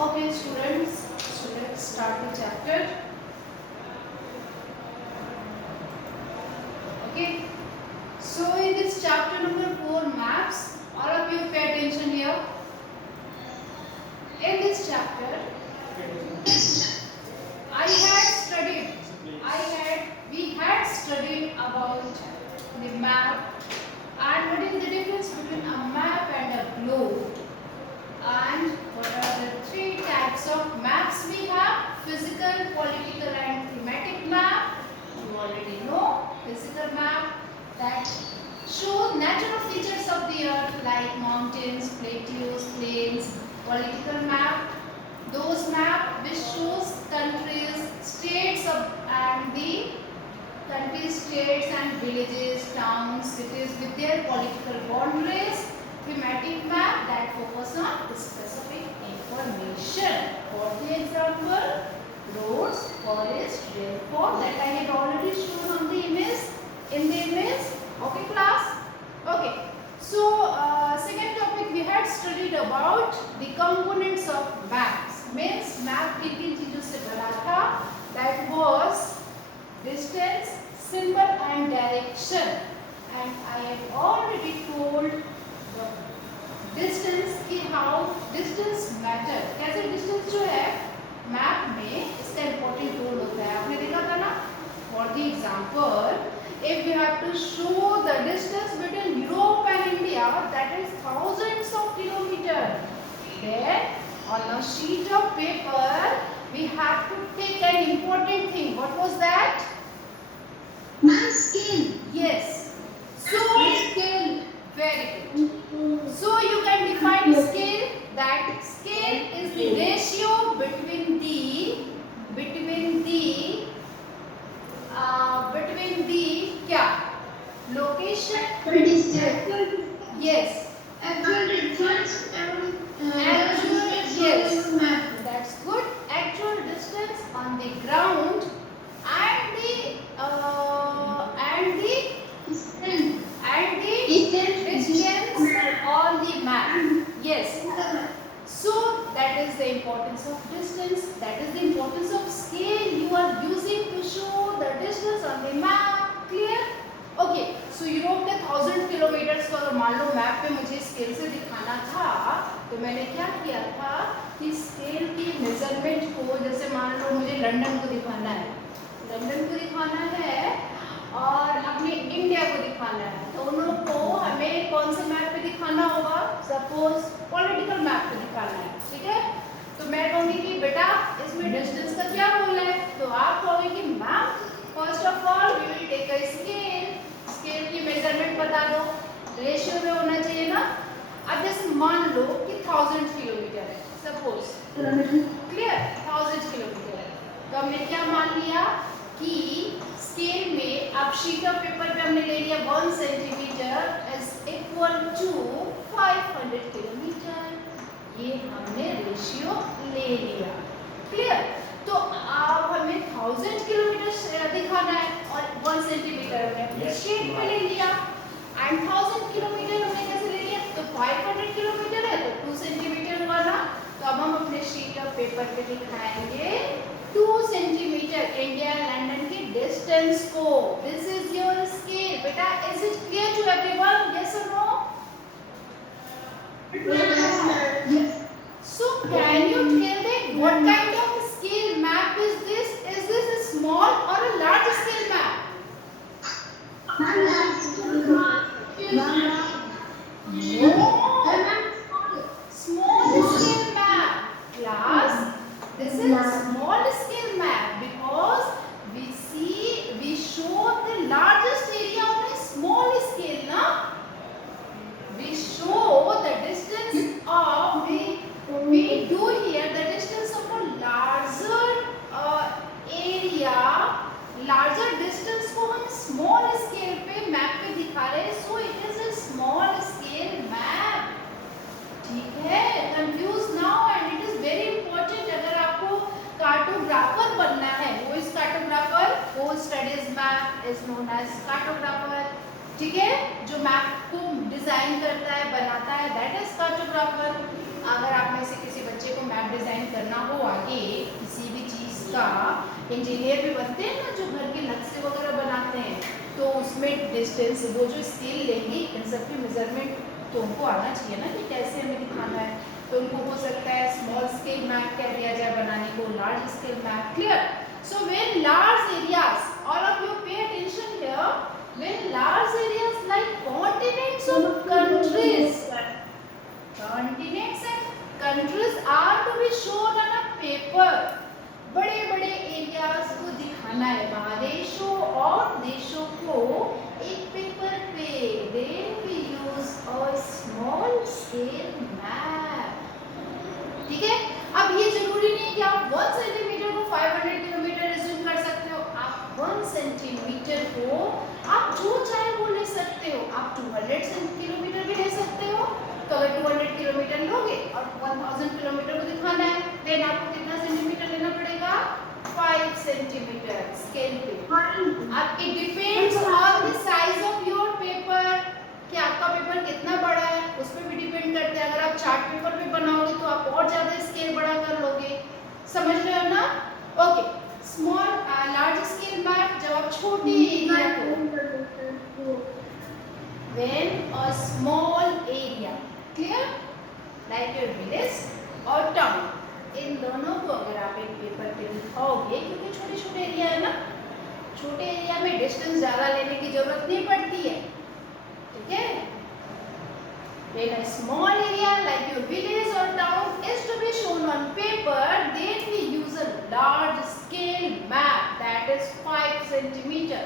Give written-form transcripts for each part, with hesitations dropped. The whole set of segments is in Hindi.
Okay, students, so let's start the chapter. Okay, so in this chapter number 4, maps, all of you pay attention here. In this chapter, we had studied about the map and what is the difference between a map and a globe, and what are the three types of maps we have: physical, political and thematic map. You already know physical map that show natural features of the earth like mountains, plateaus, plains. Political map, those map which shows countries, states of, and the countries, states and villages, towns, cities with their political boundaries. Thematic map that focus on specific information. For the example, roads, forest, rainfall that I had already shown on the image, in the image. Okay class? Okay. So second topic we had studied about the components of maps. Means map किन किन चीजों से बना था? That was distance, symbol and direction. And I have already told the distance कि how distance matter. कैसे distance जो है मैप में इसका important रोल होता है. आपने देखा था ना? For the example, if we have to show the distance between Europe and India, that is thousands of kilometers. Then on a sheet of paper, we have to take an important thing. What was that? Scale. Yes. So scale. Very good. So you can define scale. That scale is the ratio between the क्या? Location. Distance. Yes. Actual distance and Yes. map. That's good. Actual distance on the ground and the Distance. distance on the map. Yes. So that is the importance of distance. That is the importance of scale you are using to show the distance on the map. Clear? Okay. So Europe के 1000 किलोमीटर्स को अगर मान लो मैप पे मुझे स्केल से दिखाना था, तो मैंने क्या किया था कि स्केल की मेजरमेंट को, जैसे मान लो मुझे लंदन को दिखाना है और अपने इंडिया को दिखाना है, तो दोनों को हमें कौन से मैप पे दिखाना होगा? सपोज पॉलिटिकल मैप पे दिखाना है. ठीक है, तो मैं कहूँगी कि बेटा इसमें डिस्टेंस का क्या रोल है, तो आप कहोगे कि ma'am first of all we will take a scale की मेजरमेंट बता दो, रेशियो में होना चाहिए ना. अब जैसे मान लो कि 1000 किलोमीटर है सपोज. क्लियर? 1000 किलोमीटर है, तो हमने क्या मान लिया कि स्केल में अब शीट ऑफ पेपर पे हमने ले लिया 1 centimetre is equal to 500 kilometre. ये हमने रेशियो ले लिया. क्लियर? तो अब हमें 1000 किलोमीटर दिखाना है और 1 सेंटीमीटर हमने अपने शीट पे ले लिया एंड 1000 किलोमीटर हमने कैसे ले लिया, तो 500 किलोमीटर है तो 2 सेंटीमीटर हुआ ना. तो अब हम अपने शीट ऑफ पेपर पे दिखाएंगे 2 सेंटीमीटर इंडिया लंदन की डिस्टेंस को. This is your scale. बेटा is it clear to everyone? Yes or no? So can you tell me what kind of scale map is this? Is this a small or a large scale map? Small scale map. Class, this is a small scale map because we show the largest area on a small scale, na? We show the distance of we do here the distance of a larger area, larger distance को हम small scale पे map पे दिखा रहे हैं. So it is a small scale map. ठीक है? Confused now? And it is very important. अगर आपको कार्टोग्राफर बनना है, वो इस कार्टोग्राफर, वो studies map is known as cartographer. ठीक है? जो मैप को डिजाइन करता है, बनाता है, दैट इज कार्टोग्राफर. अगर आप में से किसी बच्चे को मैप मैप डिजाइन करना हो आगे किसी भी चीज का, इंजीनियर भी बनते हैं ना जो घर के नक्शे वगैरह बनाते हैं, तो उसमें डिस्टेंस वो जो स्केल लेंगे इन सब की मेजरमेंट तो उनको आना चाहिए ना कि कैसे हमें दिखाना है। तो उनको हो सकता है स्मॉल स्केल मैप कह दिया जाए बनाने को, large scale map. Clear? So when large areas, all of you pay attention here, when large areas like continents of countries, continents and countries are to be shown on a paper, बड़े बड़े एरियाज को दिखाना है महादेशों और देशों को एक पेपर पे, then we use a small scale map। ठीक है? अब ये जरूरी नहीं कि आप 1 सेंटीमीटर को 500 किलोमीटर रिज्यूम कर सकते हो, आप 1 सेंटीमीटर को आप जो चाहे वो ले सकते हो, आप 200 किलोमीटर भी ले सकते हो। तो अगर 200 किलोमीटर लोगे और 1000 किलोमीटर को दिखाना है, देन आपको कितना सेंटीमीटर लेना पड़ेगा? 5 सेंटीमीटर स्केल पे। अब it depends on the size of your paper, कि आपका पेपर कितना बड़ा है उस पर भी डिपेंड करता है। अगर आप चार्ट पेपर पे बनाओगे तो आप और ज्यादा स्केल बड़ा कर लोगे। समझ रहे हो ना? Okay, small large scale map जब आप छोटे एरिया को, when a small area, clear, like your village और टाउन, इन दोनों को अगर आप एक पेपर पे दिखाओगे, क्योंकि छोटे छोटे एरिया है ना, छोटे एरिया में डिस्टेंस ज़्यादा लेने की जरूरत नहीं पड़ती है। ठीक है? When a small area like your village or town is to be shown on paper, then we use a large scale map that is 5 centimeter.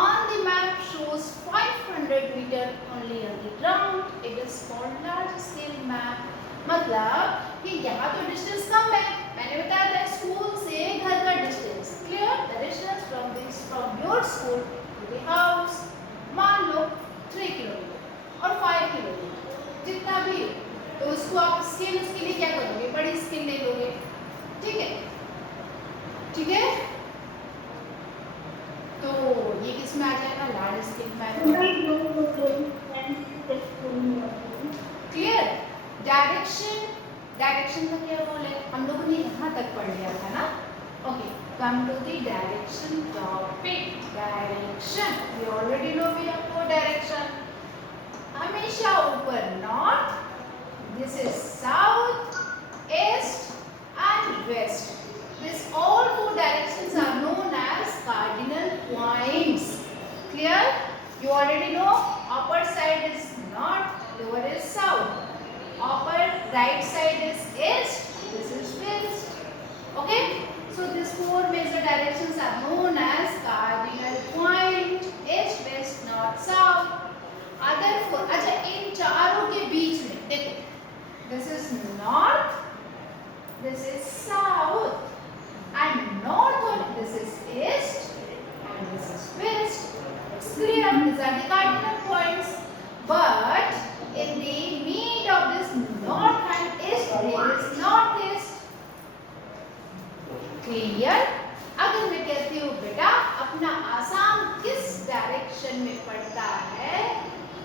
On the map shows 500 meter only on the ground. It is called large scale map. मतलब कि यहाँ तो डिस्टेंस कम है, मैंने बताया था स्कूल से घर का distance, clear, the distance from your school to the house, मान लो 3 किलोमीटर और 5 किलोमीटर जितना भी हो, तो उसको आप स्केल, उसके लिए क्या करोगे? बड़ी स्केल ले लोगे। ठीक है? ठीक है? तो ये किस में आ जाएगा? Large scale map. Clear? Direction, direction का क्या रोल है? हम लोगों ने यहाँ तक पढ़ लिया था ना। Okay, come to the direction topic. Direction, we already know we have 4 direction. हमेशा ऊपर north, this is south, east and west. This all 4 directions are known as cardinal points. Clear? You already know upper side is north, lower is south. Upper right side is east, this is west. Okay? So these 4 major directions are known as cardinal point: east, west, north, south. Other 4, अच्छा इन चारों के बीच में देखो, this is north, this is south, and north or this is east and this is west. It's clear, these are the cardinal points. But in the meet of this north and east there is northeast. Clear? अगर मैं कहती हूँ बेटा अपना आसाम किस डायरेक्शन में पड़ता है,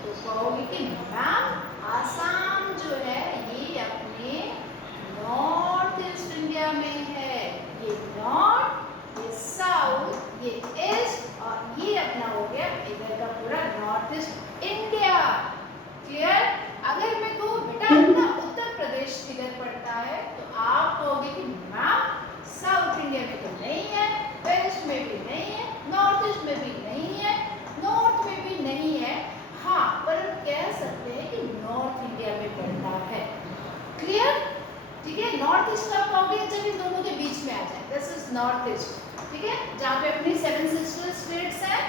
तो कहोगे कि मैम आसाम जो है ये अपने नॉर्थ ईस्ट इंडिया में है। ये नॉर्थ, ये साउथ, ये ईस्ट और ये अपना हो गया इधर का पूरा नॉर्थ ईस्ट इंडिया। क्लियर? अगर मैं कहूँ बेटा अपना उत्तर प्रदेश किधर पड़ता है, तो आप कहोगे कि मैम साउथ इंडिया में तो नहीं है, वेस्ट में भी नहीं है, नॉर्थ ईस्ट में भी नहीं है, नॉर्थ में भी नहीं है, हाँ पर हम कह सकते हैं कि नॉर्थ इंडिया में पड़ता है। क्लियर? ठीक है? नॉर्थ ईस्ट कब कहोगे? जब इन दोनों के बीच में आ जाए, दिस इज नॉर्थ ईस्ट। ठीक है? जहाँ पे अपनी 7 सिस्टर स्टेट्स हैं,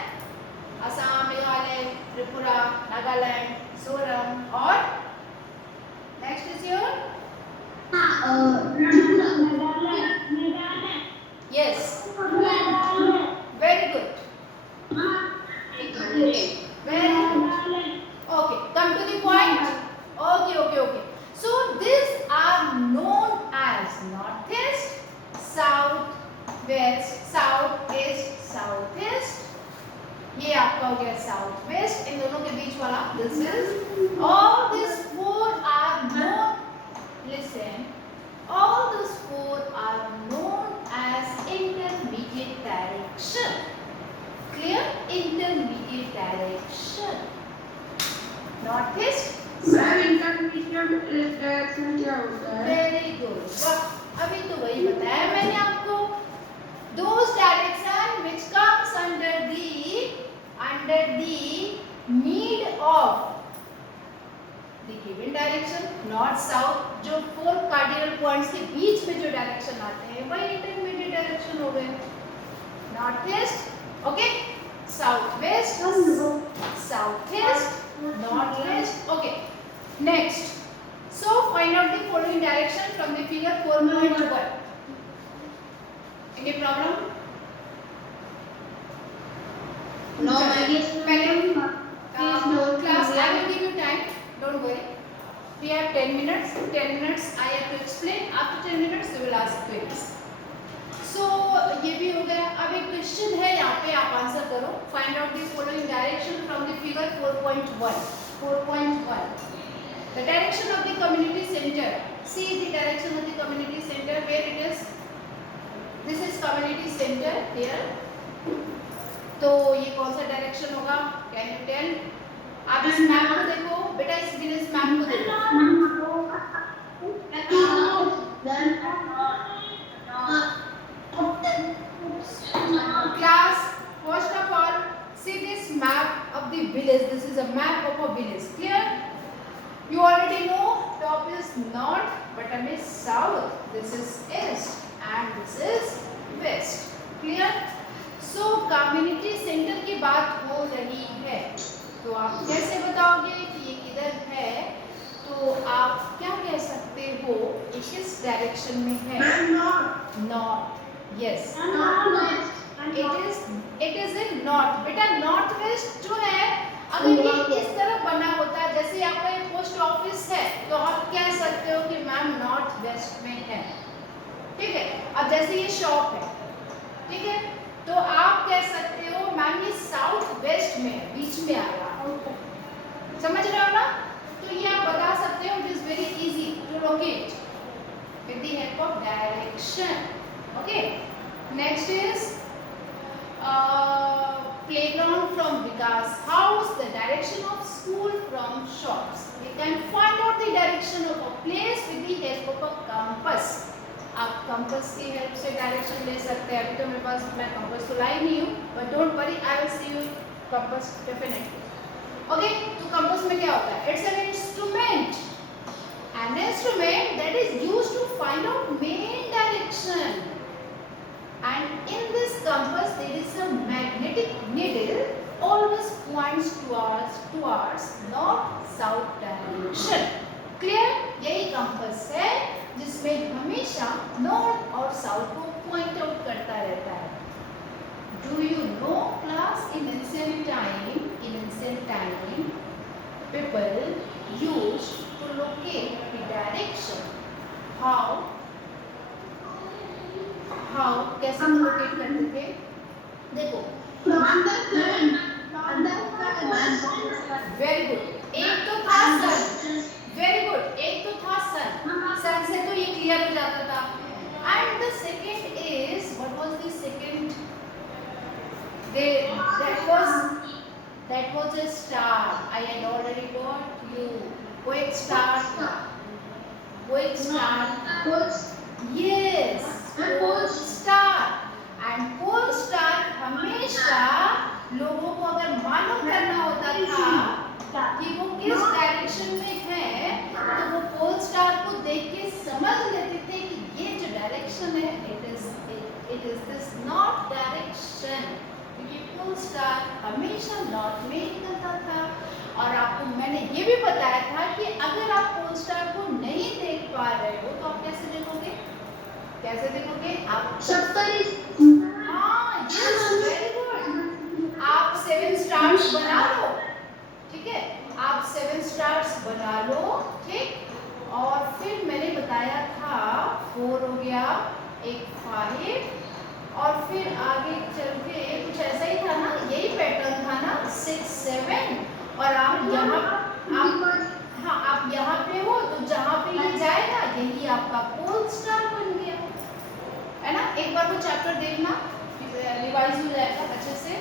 असम, मेघालय, त्रिपुरा, नागालैंड, मिजोरम और next is your yes, very good, very good. Okay, come to the point. Okay okay okay, so these are known as northeast, south, west, south east, southeast. ये आपका हो गया साउथ वेस्ट, इन दोनों के बीच वाला this is, all these 4 are known, listen, all four are known as intermediate direction. Clear? Intermediate direction. Northeast. Ma'am intermediate direction क्या होता है? Very good. वाह, अभी तो वही बताया मैंने आपको. Those direction which comes under the need of the given direction, north south, जो 4 cardinal points के बीच में जो डायरेक्शन आते हैं वही इंटरमीडिएट डायरेक्शन हो गए. North east, okay, south west, south east, north west, okay. Next, so find out the following direction from the figure 4.1. Any problem? No, Class, I will give you time. Don't worry. We have 10 minutes. 10 minutes I have to explain. After 10 minutes you will ask queries. So ये भी हो गया. अब एक क्वेश्चन है यहाँ पे, आप आंसर करो. Find out the following direction from the figure 4.1. 4.1. The direction of the community center. See the direction of the community center, where it is. This is community center here. तो ये कौन सा डायरेक्शन होगा? Can you tell? आप इस मैप को देखो बेटा, इस मैप को देखो. Class, first of all, see this map of the village. This is a map of a village. Clear? You already know top is north, bottom is south. This is east and this is west. Clear? So community center की बात हो रही है, तो आप कैसे बताओगे कि ये किधर है? तो आप क्या कह सकते हो, ये किस डायरेक्शन में है? North. Yes, it is in north. बेटा नॉर्थ वेस्ट जो है, अगर ये इस तरफ बना होता है, जैसे आपका ये पोस्ट ऑफिस है, तो आप कह सकते हो कि मैम नॉर्थ वेस्ट में है. ठीक है. अब जैसे ये शॉप है, ठीक है, तो आप कह सकते हो मैम ये साउथ वेस्ट में, बीच में आ रहा है. समझ रहे हो ना? तो ये आप बता सकते हो. It is very easy to locate with the help of direction. Okay. Next is playground from Vikas house. The direction of school from shops. We can find out the direction of a place with the help of a compass. आप कंपास की हेल्प से डायरेक्शन ले सकते हैं. अभी तो मेरे पास मैं कंपास तो लाई नहीं हूँ, but don't worry, I will see you compass definitely. Okay. तो कंपास में क्या होता है? It's an instrument. An instrument that is used to find out main direction. And in this compass there is a magnetic needle always points towards north south direction. Clear? यही compass है जिसमें हमेशा नॉर्थ और साउथ को पॉइंट आउट करता रहता है. Do you know class, in ancient time people used to locate the direction. How कैसे लोकेट करते थे? देखो, वेरी गुड. एक तो था सन. Very good. एक तो था सन. सन से तो ये क्लियर हो जाता था. And the second is, what was the second? that was a star. I had already got you. वो एक स्टार था. Yes. Pole star. And pole star हमेशा लोगों को अगर मालूम करना होता था कि वो किस डायरेक्शन में है, तो वो पोल स्टार को देख के समझ लेते थे कि ये जो डायरेक्शन है it is this north direction. क्योंकि पोल स्टार हमेशा नॉर्थ में निकलता था. और आपको मैंने ये भी बताया था कि अगर आप पोल स्टार को नहीं देख पा रहे हो तो आप कैसे देखोगे? आप हाँ, यस, वेरी गुड. आप 7 स्टार्स बना लो. ठीक है, आप 7 स्टार्स बना लो. ठीक. और फिर मैंने बताया था 4 हो गया, एक 5, और फिर आगे चल के कुछ ऐसा ही था ना, यही पैटर्न था ना, 6 7. और आप यहाँ पे हो तो जहाँ पे ये जाएगा यही आपका पोल स्टार बन गया. बार वो चैप्टर देखना, रिवाइज हो जाएगा अच्छे से।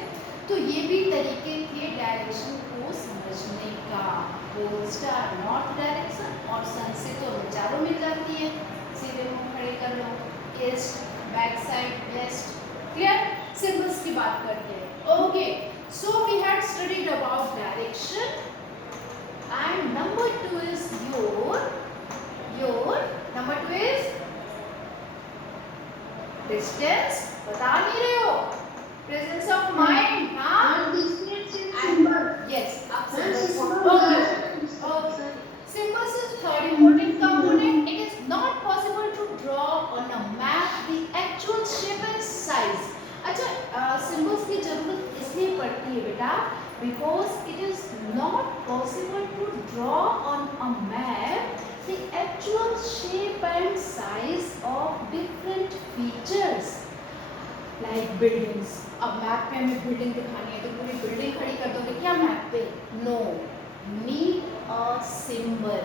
तो ये भी तरीके थे डायरेक्शन को समझने का। पोल स्टार नॉर्थ डायरेक्शन, और सन से तो चारों मिल जाती है, सीधे मुंह खड़े कर लो, east, back side, west. Clear? Symbols की बात करते हैं। Okay, so we had studied about direction and number 2 is your number 2 is distance. बता नहीं रहे हो? Presence of mind. हाँ, distance in symbol. yes, आप One symbols. symbol. Okay. Symbols is third important component. It is not possible to draw on a map the actual shape and size. अच्छा, symbols की जरूरत इसलिए पड़ती है बेटा, because it is not possible to draw on a map the actual shape and size of different features like buildings. अब मैप पे हमें बिल्डिंग दिखानी है तो पूरी बिल्डिंग खड़ी कर दोगे क्या मैप पे? No, need a symbol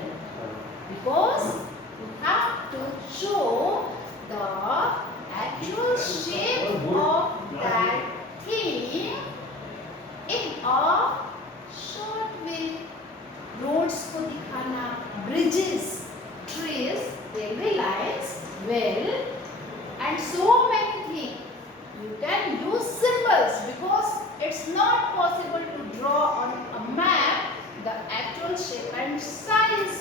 because you have to show the actual shape of that thing in a short way. Roads को दिखाना, bridges, trees, railway lines, well and so many things. You can use symbols because it's not possible to draw on a map the actual shape and size.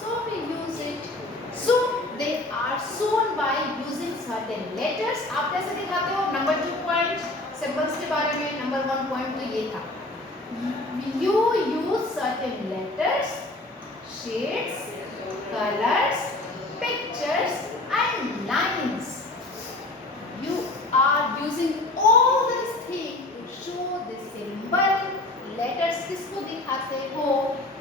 So we use it. So they are shown by using certain letters. आप कैसे दिखाते हो? नंबर 2 पॉइंट symbols के बारे में, नंबर 1 पॉइंट तो ये था। You use certain letters, shades, colors, pictures and lines. You are using all these things to show the symbol. Letters किसको दिखाते हो?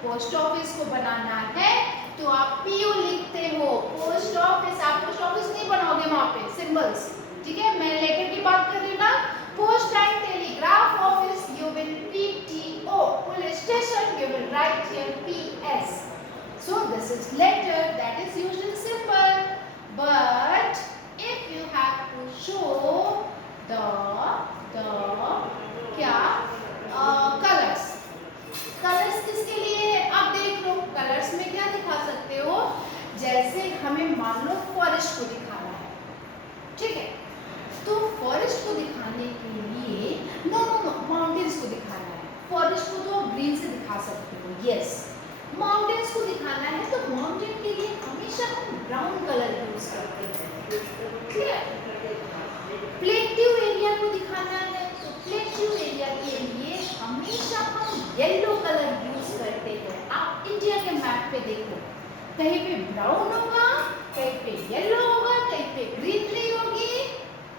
पोस्ट ऑफिस को बनाना है तो आप PO लिखते हो। पोस्ट ऑफिस, आप पोस्ट ऑफिस नहीं बनाओगे वहाँ पे, सिंबल्स। ठीक है, मैं लेटर की बात कर रही हूँ ना। Post and telegraph office, you will PTO. Police station, you will write here PS. So this is letter that is used in symbol. But if you have to show the क्या colors. Colors किसके लिए? आप देख लो, colors में क्या दिखा सकते हो? जैसे हमें मान लो फॉरेस्ट को दिखाना है, ठीक है, तो फॉरेस्ट को दिखाने के लिए नो माउंटेन्स को दिखाना है। फॉरेस्ट को तो ग्रीन से दिखा सकते हो, यस। माउंटेन्स को दिखाना है तो माउंटेन के लिए हमेशा हम ब्राउन कलर यूज करते हैं। क्लियर? प्लेट्यू एरिया को दिखाना है तो प्लेट्यू एरिया के लिए हमेशा हम येलो कलर यूज करते हैं। आप इंडिया के मैप पे देखो, कहीं पे ब्राउन होगा, कहीं पे येलो होगा, कहीं पे ग्रीनरी होगी।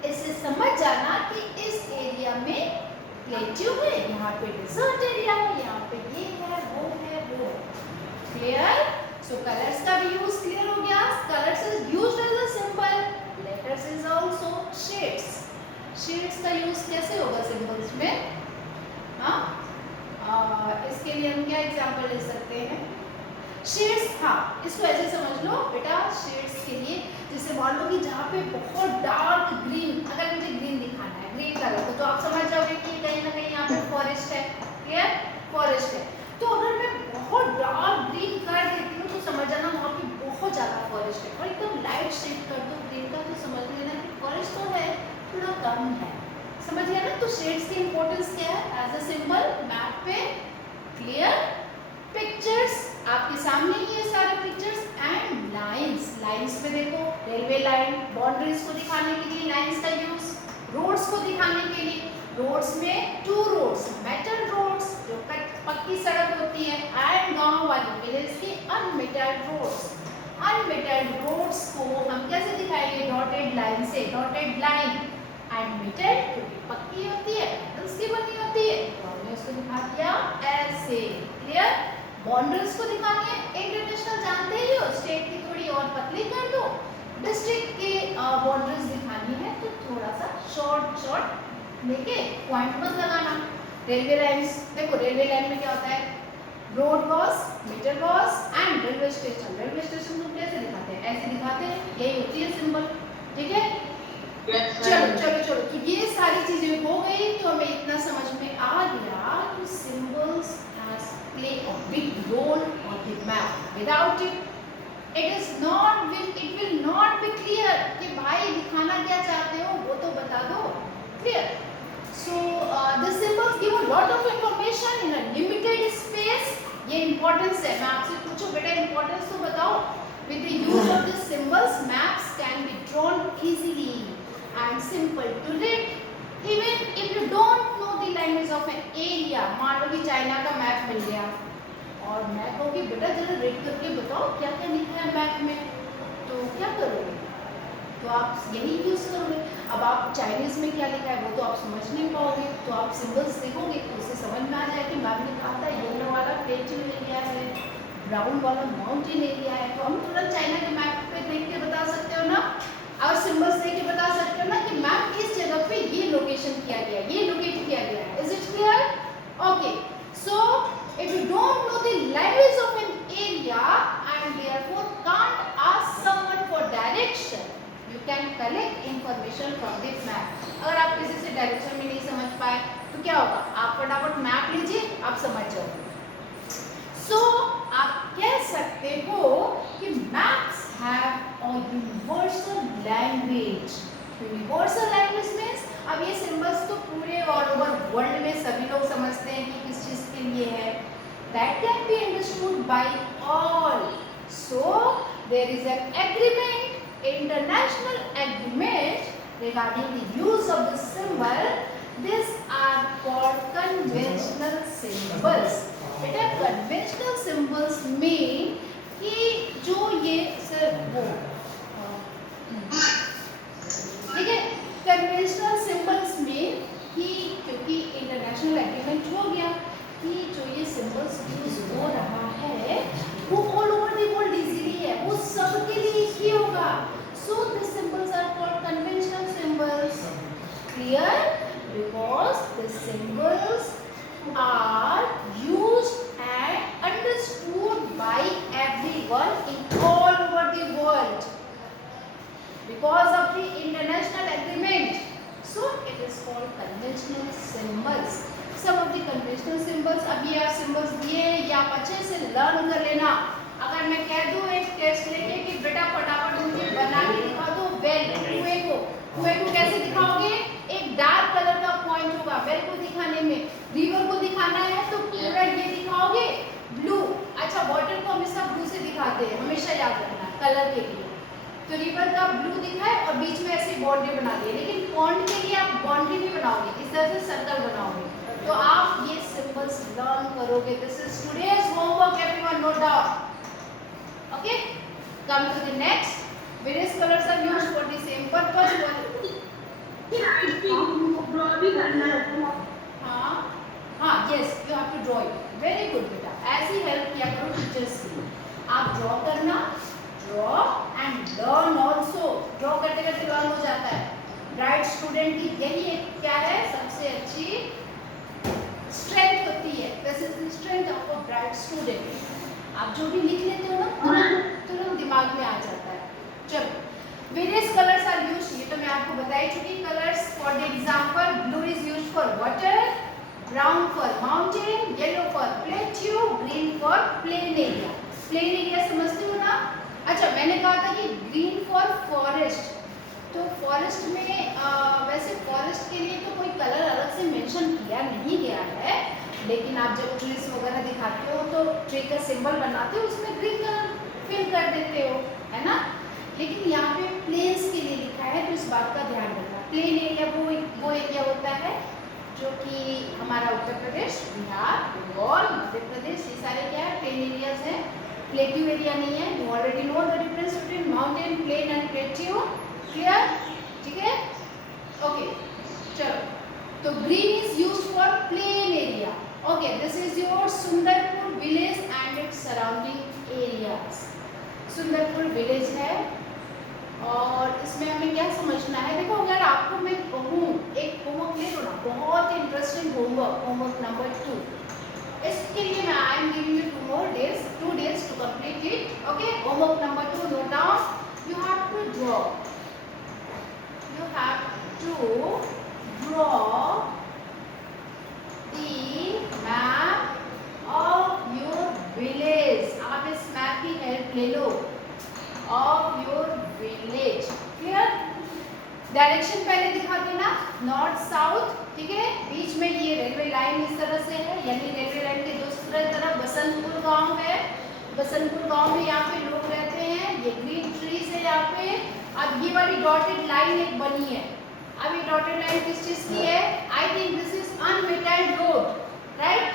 इससे समझ जाना कि इस एरिया में प्लेट्यू है, यहाँ पे डिजर्ट एरिया है, यहाँ पे ये है, वो है, वो। क्लियर? सो कलर्स का भी यूज क्लियर हो गया। Colours is used as a symbol, letters is also shades. Shades का यूज कैसे होगा सिंबल्स में? हाँ, इसके लिए हम क्या एग्जांपल ले सकते हैं? शेड्स, हाँ, इसको ऐसे समझ लो बेटा, शेड्स के लिए जैसे मान लो कि जहाँ पे बहुत डार्क ग्रीन, अगर मुझे ग्रीन दिखाना है, ग्रीन कलर को, तो आप समझ जाओगे कि कहीं ना कहीं यहाँ पे फॉरेस्ट है। क्लियर? फॉरेस्ट है। तो अगर मैं बहुत डार्क ग्रीन कर देती हूँ तो समझ जाना वहाँ पे बहुत ज़्यादा फॉरेस्ट है। और एकदम लाइट शेड कर दो ग्रीन का तो समझ लेना कि फॉरेस्ट तो है, थोड़ा कम है। समझ गया ना? तो शेड्स की इंपॉर्टेंस क्या है एज अ सिंबल मैप पे? क्लियर? पिक्चर्स आपके सामने ही है सारे पिक्चर्स। एंड लाइंस, लाइंस पे देखो, रेलवे लाइन, बाउंड्रीज को दिखाने के लिए लाइंस का यूज। रोड्स को दिखाने के लिए, रोड्स में 2 रोड्स, मेटल रोड्स जो पक्की सड़क होती है, एंड गांव वाली विलेज की अनमेटल्ड रोड्स। अनमेटल्ड रोड्स को हम कैसे दिखाएंगे? डॉटेड लाइन से। डॉटेड लाइन एंड मेटल क्योंकि पक्की होती है, मेटल्स की बनी होती है, तो हमने उसको दिखा दिया ऐसे। क्लियर? बाउंड्रीज को दिखानी है, इंटरनेशनल जानते ही हो, स्टेट की थोड़ी और पतली कर दो। डिस्ट्रिक्ट के बाउंड्रीज दिखानी है तो थोड़ा सा शॉर्ट लेके पॉइंट मत लगाना। रेलवे लाइंस देखो, रेलवे लाइन में क्या होता है? Road cross, metre cross and railway station. Railway station को कैसे दिखाते हैं? ऐसे दिखाते हैं, यही होती है सिंबल। ठीक है? तो ये सारी चीजें हो गई, तो हमें इतना समझ में आ गया कि symbols has play a big role on the map. Without it it will not be clear कि भाई दिखाना क्या चाहते हो वो तो बता दो. Clear? So the symbols give a lot of information in a limited space. ये importance है. मैं आपसे पूछूं बेटा importance तो बताओ. With the use of the symbols, maps can be drawn easily and simple to read. Even if you don't know the language of an area, मान लो कि चाइना का मैप मिल गया और मैं कहूँगी बेटा जरा रीड करके बताओ क्या क्या लिखा है मैप में, तो क्या करोगे? तो आप यही यूज करोगे. अब आप चाइनीज में क्या लिखा है वो तो आप समझ नहीं पाओगे, तो आप सिंबल्स देखोगे तो उसे समझ में आ जाए कि मैम ने कहा था येलो वाला प्लेटिंग एरिया है, ब्राउन वाला माउंटेन एरिया है, तो हम तुरंत चाइना के मैप पे देख के बता सकते हो ना, और सिंबल्स देख के बता सकते हो ना कि मैप इस जगह पे ये लोकेशन किया गया है, ये लोकेट किया गया है. Is it clear? Okay. So if you don't know the language of an area and therefore can't ask someone for direction, you can collect information from the map. अगर आप किसी से डायरेक्शन में नहीं समझ पाए तो क्या होगा? आप फटाफट मैप लीजिए, आप समझ जाओगे. So आप कह सकते हो कि maps have a universal language. Universal language means अब ये सिंबल्स तो पूरे ऑल ओवर वर्ल्ड में सभी लोग समझते हैं कि किस चीज के लिए है. That can be understood by all. So there is an agreement, international agreement regarding the use of the symbol. These are called conventional symbols. बेटा conventional symbols mean कि जो ये सिर्फ वो ठीक है. कन्वेंशनल सिंबल्स में कि क्योंकि इंटरनेशनल एग्रीमेंट हो गया कि जो ये सिंबल्स यूज हो रहा है वो all over the world easily है, वो सबके लिए एक ही होगा. So this symbols are called conventional symbols. Clear? Because the symbols are used and understood by everyone in all over the world because of the international agreement. So it is called conventional symbols. Some of the conventional symbols, अभी आप symbols दिए या आप अच्छे से लर्न कर लेना. अगर मैं कह दूँ एक टेस्ट लेके कि बेटा फटाफट मुझे बना के दिखा दो वेल, कुएं को कैसे दिखाओगे? एक डार्क कलर का पॉइंट होगा वेल को दिखाने में. रिवर को दिखाना है तो पूरा ये दिखाओगे ब्लू. अच्छा वाटर को हमेशा ब्लू से दिखाते हैं, हमेशा याद रखना कलर के लिए. तो रिवर का ब्लू दिखा है और बीच में ऐसे बाउंड्री बना दी है, लेकिन पॉन्ड के लिए आप बाउंड्री नहीं बनाओगे, इस तरह से सर्कल बनाओगे. तो आप ये सिंबल्स लर्न करोगे. This is today's homework everyone, note down. Okay, come to the next. Various colours are used for the same purpose. Draw भी करना है. हाँ yes, you have to draw it. Very good बेटा, ऐसी हेल्प किया करो टीचर्स की. आप ड्रॉ करना, draw and learn also. Draw करते करते लर्न हो जाता है. ब्राइट स्टूडेंट की यही एक क्या है सबसे अच्छी स्ट्रेंथ होती है. This is the strength of a bright student. आप जो भी लिख लेते हो ना तुरंत दिमाग में आ जाता है. चलो, वेरियस कलर्स आर यूज्ड. ये तो मैं आपको बता ही चुकी. Colours for the example, blue is used for water, brown for mountain, yellow for plateau, green for plain area. Plain area समझते हो ना? अच्छा, मैंने कहा था कि ग्रीन फॉर फॉरेस्ट. तो फॉरेस्ट में वैसे फॉरेस्ट के लिए तो कोई कलर अलग से मेंशन किया नहीं गया है, लेकिन आप जब ट्रीज वगैरह दिखाते हो तो ट्री का सिंबल बनाते हो उसमें ग्रीन कलर फिल कर देते हो, है ना. लेकिन यहाँ पे प्लेन्स के लिए लिखा है तो इस बात का ध्यान रखना. प्लेन एरिया वो एरिया होता है जो कि हमारा उत्तर प्रदेश, बिहार, बंगाल, मध्य प्रदेश, ये सारे क्या है प्लेन एरियाज हैं. प्लेट्यू एरिया नहीं है. You already know the difference between mountain, plain and plateau. Clear? ठीक है. ओके, चलो. तो green is used for plain area. Okay, this is your Sundarpur village and its surrounding areas. Sundarpur village है और इसमें हमें क्या समझना है? देखो, अगर आपको मैं कहूँ एक होमवर्क ले लो ना, बहुत इंटरेस्टिंग होमवर्क, होमवर्क नंबर 2. इसके लिए मैं I am giving you 2 days to complete it. Okay, homework number 2, note down. You have to draw. You have to draw the map of your village. आप इस मैप की हेल्प ले लो, of your village. Clear? Direction पहले दिखा देना, नॉर्थ साउथ, ठीक है. बीच में ये रेलवे लाइन इस तरह से है, यानी रेलवे लाइन के दूसरी तरफ बसंतपुर गांव है. बसंतपुर गांव में यहाँ पे लोग रहते हैं. ये ग्रीन ट्रीज है यहाँ पे. अब ये वाली डॉटेड लाइन एक बनी है. अब ये डॉटेड लाइन किस चीज की है? I think this is unmetalled road, right.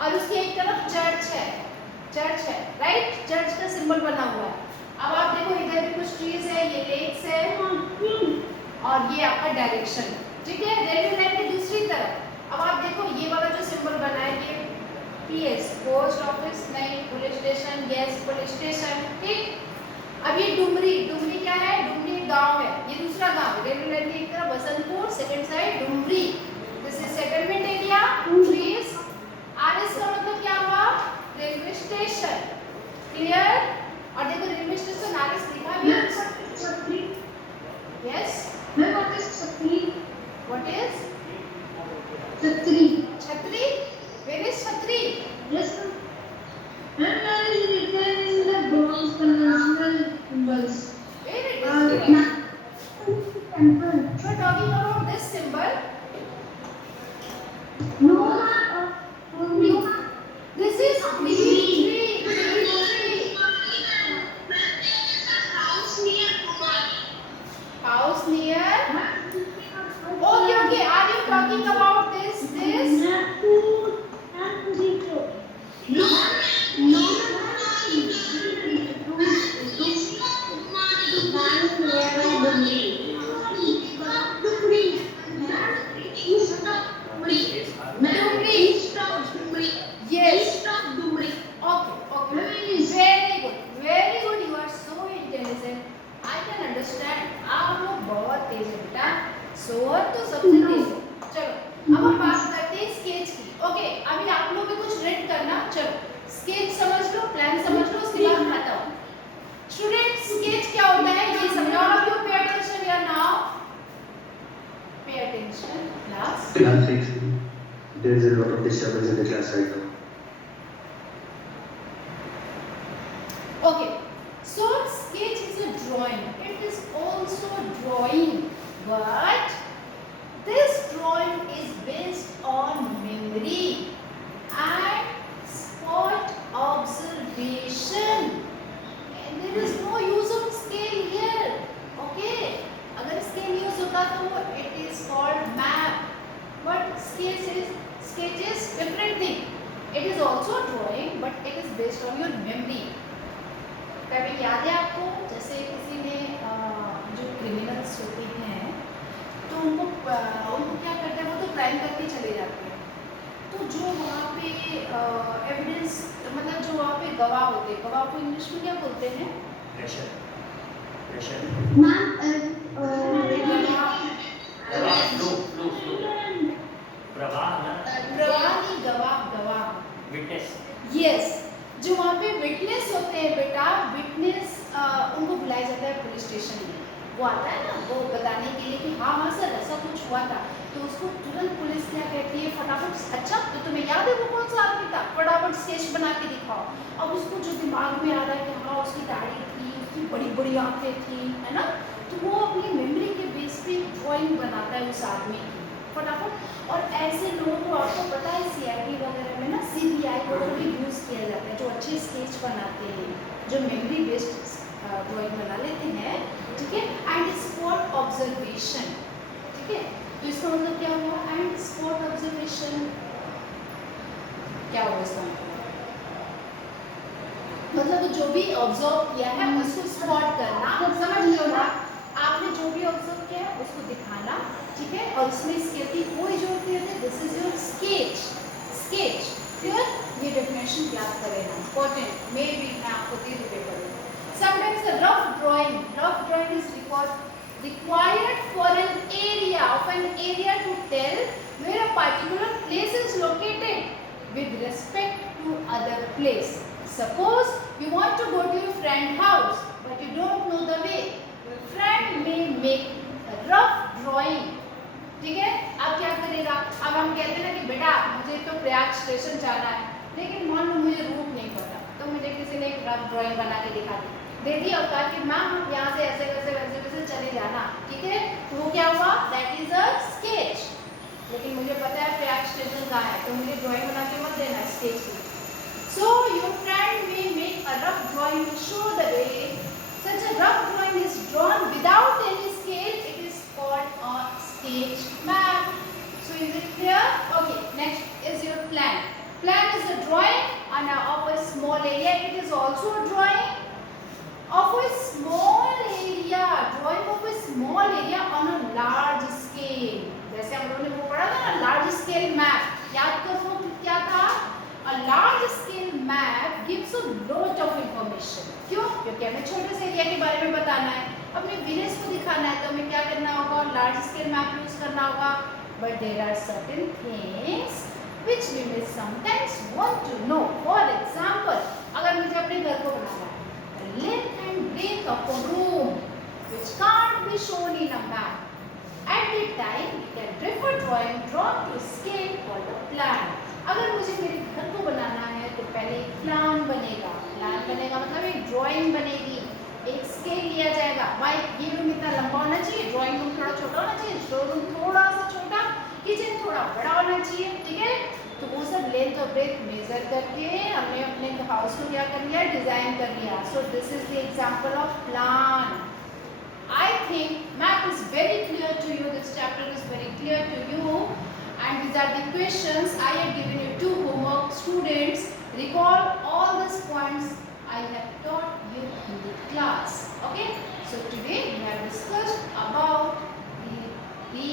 और उसकी एक तरफ चर्च है, चर्च है, राइट. चर्च का सिंबल बना हुआ है. अब आप देखो इधर भी कुछ ट्रीज है, ये लेक्स है, और ये आपका डायरेक्शन, ठीक है. रेलवे लाइन की दूसरी तरफ अब आप देखो ये वाला जो सिंबल बना है, ये पीएस, पोस्ट ऑफिस नहीं, police station, yes police station, ठीक. अब ये डुमरी, डुमरी क्या है? डुमरी गांव है, ये दूसरा गांव है. रेलवे लाइन की एक तरफ Basantpur, second side Dumri. This is settlement area, trees. RS का मतलब क्या हुआ? Railway station. क्लियर? और देखो रेलवे स्टेशन आरएस लिखा भी है. Yes. What is Chhatri? What is? Chhatri. Chhatri? Where is Chhatri? Yes, ma'am. And that is written in the bronze conventional symbols. Where it is? Temple. You are talking about this symbol. No, only. This is green tree. Green tree. House near. Okay, okay. Are you talking about this? This? Yes. Okay, okay. Very good. Very good. You are so intelligent. I can understand. आप लोग बहुत तेज है बेटा. सोहर तो सबसे तेज है. चलो अब हम बात करते हैं स्केच की. ओके, अभी आप लोग भी कुछ रेड करना. चलो स्केच समझ लो, प्लान समझ लो, उसके बाद खाता हूँ. स्टूडेंट स्केच क्या होता है ये समझो. All of you pay attention here now. Pay attention class. Class 6. There is a lot of disturbance in the class right now. Okay, so sketch is a drawing. It is also drawing, but this drawing is based on memory and spot observation. And there is no use of scale here. Okay, अगर scale use होता तो it is called map. But sketch is different thing. It is also drawing, but it is based on your memory. कभी याद है आपको, जैसे किसी ने जो क्रिमिनल्स होते हैं तो उनको क्या करते हैं, वो तो क्राइम करके चले जाते हैं. तो जो वहाँ पे एविडेंस, मतलब जो वहाँ पे गवाह होते हैं, गवाह को इंग्लिश में क्या बोलते हैं? प्रवाही, गवाह. यस, जो वहाँ पे विटनेस होते हैं बेटा, विटनेस उनको बुलाया जाता है पुलिस स्टेशन में. वो आता है ना, वो बताने के लिए कि हाँ सर ऐसा कुछ हुआ था. तो उसको तुरंत पुलिस क्या कहती है, फटाफट, अच्छा तो तुम्हें याद है वो कौन सा आदमी था, फटाफट स्केच बना के दिखाओ. अब उसको जो दिमाग में आ रहा है कि हाँ उसकी दाढ़ी थी, उसकी बड़ी बड़ी आंखें थी, है ना, तो वो अपनी मेमोरी के बेस पे ड्राइंग बनाता है उस आदमी की फटाफट. और ऐसे लोगों को आपको पता है सीआईडी वगैरह में ना, सीबीआई वगैरह भी यूज़ किया जाता है, जो अच्छे स्केच बनाते हैं, जो मेमोरी बेस्ड ड्राइंग बना लेते हैं. ठीक है. And spot observation. ठीक है, तो इसका मतलब क्या हुआ? एंड स्पॉट ऑब्जर्वेशन क्या हुआ इसका मतलब जो भी ऑब्जर्व किया है उसको स्पॉट करना. समझ लो ना, आपने जो भी ऑब्जर्व किया है उसको दिखाना. ठीक है, और इसमें स्केच की कोई जरूरत नहीं होती. This is your sketch. Clear? ये डेफिनेशन याद करेगा, इंपॉर्टेंट. मे बी मैं आपको दे दूँ पेपर में. Sometimes a rough drawing is required for an area to tell where a particular place is located with respect to other place. Suppose you want to go to your friend's house but you don't know the way. Your friend may make a rough drawing. ठीक है, अब दे दिया और कहा कि मैम आप यहाँ से ऐसे वैसे वैसे वैसे चले जाना, ठीक है, तो वो क्या हुआ, दैट इज अ स्केच। लेकिन मुझे पता है ट्रैक स्टेशन कहाँ है, तो मुझे ड्राइंग बना के मत देना स्केच की। So your friend may make a rough drawing to show the way. Such a rough drawing is drawn without any scale. It is called a sketch map. So is it clear? Okay. Next is your plan. Plan is a drawing of a small area. It is also a drawing of a small area. Drawing of a small area on a large scale. जैसे हम लोगों ने वो पढ़ा था ना, large scale map. याद करो क्या था? A large scale map gives a lot of information. क्यों? क्योंकि हमें छोटे से एरिया के बारे में बताना है, अपने विलेज को दिखाना है, तो हमें क्या करना होगा, लार्ज स्केल मैप यूज करना होगा. But there are certain things which we may sometimes want to know. For example, अगर मुझे अपने घर को बनाना है, the length and breadth of a room which can't be shown in a map. At that time, we can prefer drawing drawn to scale called a plan. अगर मुझे मेरे घर को बनाना है तो पहले एक प्लान बनेगा. प्लान बनेगा मतलब एक ड्राइंग बनेगी, एक स्केल लिया जाएगा. भाई ये रूम इतना लंबा होना चाहिए, ड्राइंग रूम थोड़ा छोटा होना चाहिए, स्टोर रूम थोड़ा सा छोटा, किचन थोड़ा बड़ा होना चाहिए, ठीक है. तो वो सब लेंथ और ब्रेथ मेजर करके हमने अपने हाउस को क्या कर लिया, डिजाइन कर लिया. So this is the example of plan. I think map is very clear to you. This chapter is very clear to you. And these are the questions. I have given you 2 homework. Students, recall all these points I have taught you in the class. Okay? So today we have discussed about the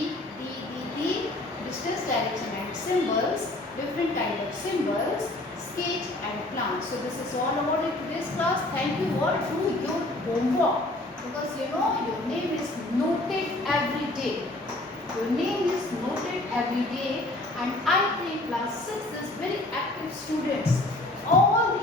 distance, direction and symbols, different kind of symbols, sketch and plan. So this is all about it today's class. Thank you all. Do your homework. Because you know your name is noted every day. Your name is noted every day, and I think class 6 is very active students. All